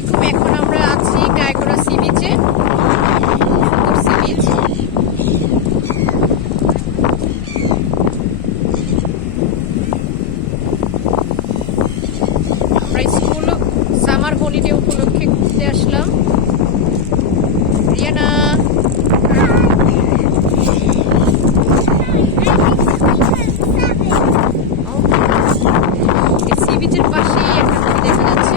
আলাইকুম। এখন আমরা আছি কায়কোরা সি বিচে। সি বিচ আমরা স্কুল সামার হলিডে উপলক্ষে ঘুরতে আসলাম। রিয়ানা সি বিচের পাশেই একটা নদী দেখা যাচ্ছে।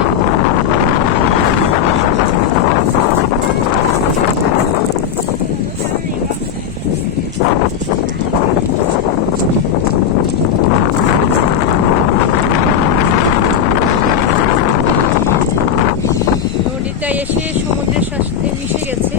নদীটা এসে সমুদ্রের সাথে মিশে গেছে।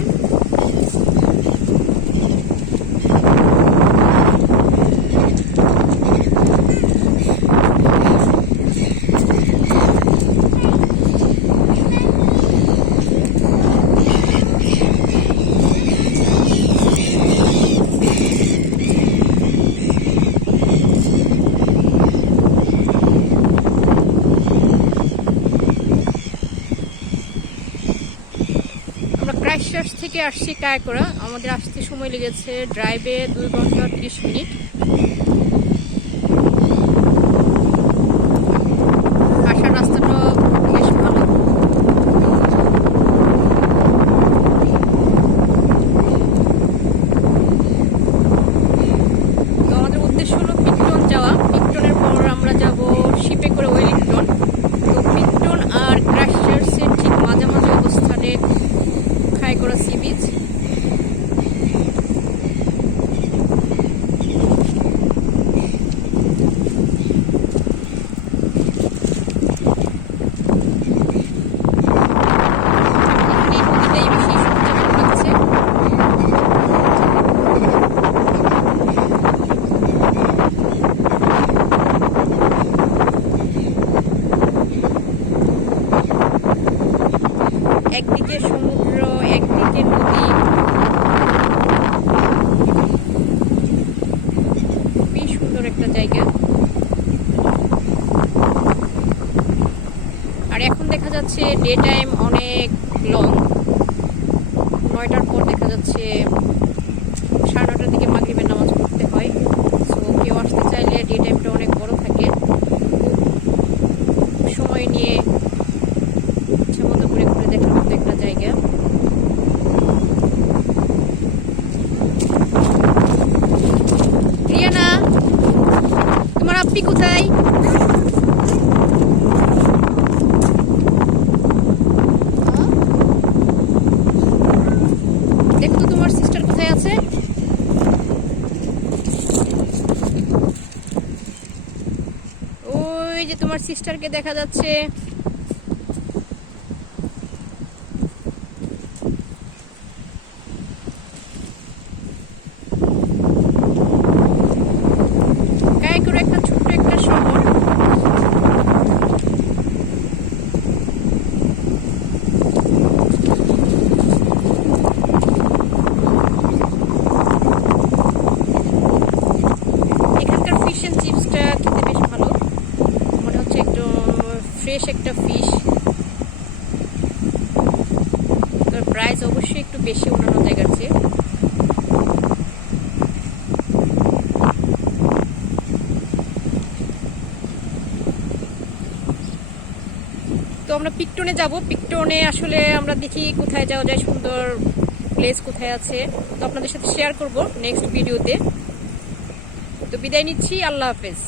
ক্রাইস্টচার্চ থেকে আসছি কায়কোরা। আমাদের আসতে সময় লেগেছে ড্রাইভে 2 ঘন্টা 30 মিনিট। আসার রাস্তাটা বেশ ভালো। তো আমাদের উদ্দেশ্য হলো পিকটন যাওয়া। পিকটনের পর আমরা যাব শিপে করে ওয়েলিংটন। তো পিকটন আর ক্রাইস্টচার্চের ঠিক মাঝামাঝি অবস্থানে কায়কোরা সি বিচ। একদিকে সমুদ্র, একদিকে নদী, খুবই সুন্দর একটা জায়গা। আর এখন দেখা যাচ্ছে ডে টাইম অনেক লং। 9টার পর দেখা যাচ্ছে 9:30টার দিকে মাগরিবের নামাজ পড়তে হয়। সো কেউ আসতে চাইলে ডে টাইমটা অনেক বড় থাকে। সময় নিয়ে ইচ্ছা মতো করে ঘুরে দেখার মতো একটা জায়গা। রিয়ানা, তোমার আপ্পি কোথায়? দেখো তো তোমার সিস্টার কোথায় আছে। ওই যে তোমার সিস্টারকে দেখা যাচ্ছে। কায়কোরা একটা ছোট্ট একটা শহর। এখানকার ফিশ এন্ড চিপসটা খেতে বেশ ভালো। মনে হচ্ছে একটু ফ্রেশ একটা ফিশ। তার প্রাইস অবশ্যই একটু বেশি অন্যান্য জায়গার চেয়ে। তো আমরা পিকটনে যাব। পিকটনে আসলে আমরা দেখি কোথায় যাওয়া যায়, সুন্দর প্লেস কোথায় আছে। তো আপনাদের সাথে শেয়ার করব নেক্সট ভিডিওতে। তো বিদায় নিচ্ছি, আল্লাহ হাফেজ।